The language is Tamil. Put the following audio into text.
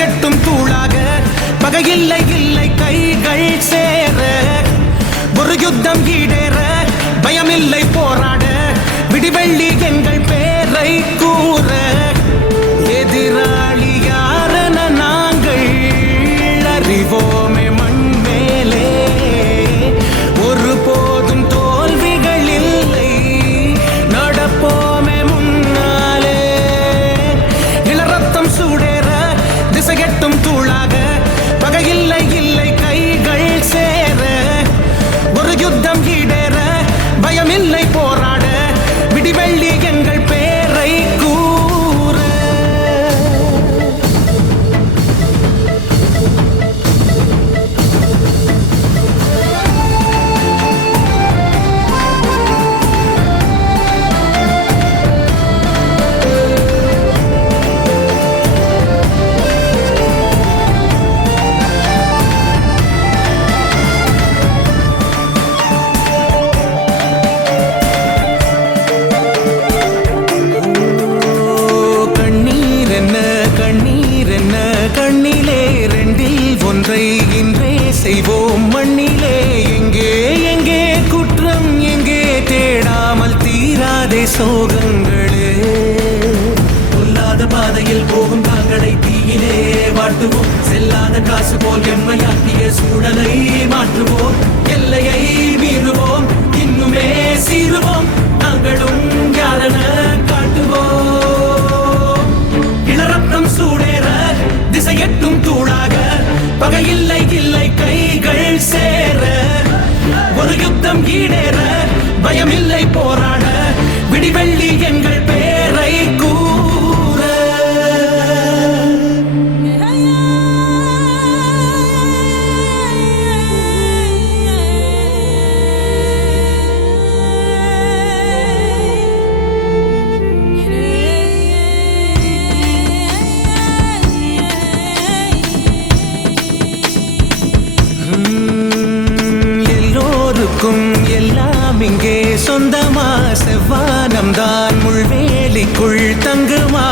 திசையெட்டும் தூளாக பகையில்லை இல்லை கைகள் சேர ஒரு யுத்தம் ஈடேற பயமில்லை போராட விடிவெள்ளி எங்கள் பேரை கூற எதிராளி யாரென நாங்கள் அறிவோமே மண் மேலே ஒரு போதும் தோல்விகள் இல்லை நடப்போமே முன்னாலே இளரத்தம் சூடேற திசையெட்டும் தூளாக பகையில்லை இல்லை கைகள் சேர ஒரு யுத்தம் ஈடேற பயமில்லை போராட விடிவெள்ளி எங்கள் பேரை கூற கண்ணிலே ரெண்டில் ஒன்றை இன்றே செய்வோம் மண்ணிலே எங்கே எங்கே குற்றம் எங்கே தேடாமல் தீராதே சோகங்களே பொல்லாத பாதையில் போகும் தாங்களை தீயிலே வாட்டுவோம் செல்லாத காசு போல் எம்மையாக்கிய சூழலை மாற்றுவோம் எல்லையை மீறுவோம் இன்னுமே சீருவோம் நாங்களும் யாரென காட்டுவோம் இளரத்தம் சூடேற திசையெட்டும் தூளாக பகையில்லை இல்லை கைகள் சேர ஒரு யுத்தம் ஈடேற பயமில்லை போராட விடிவெள்ளி எங்கள் பேரை கூற எல்லாம் இங்கே சொந்தமா செவ்வானம் தான் முள்வேலிக்குள் தங்குமா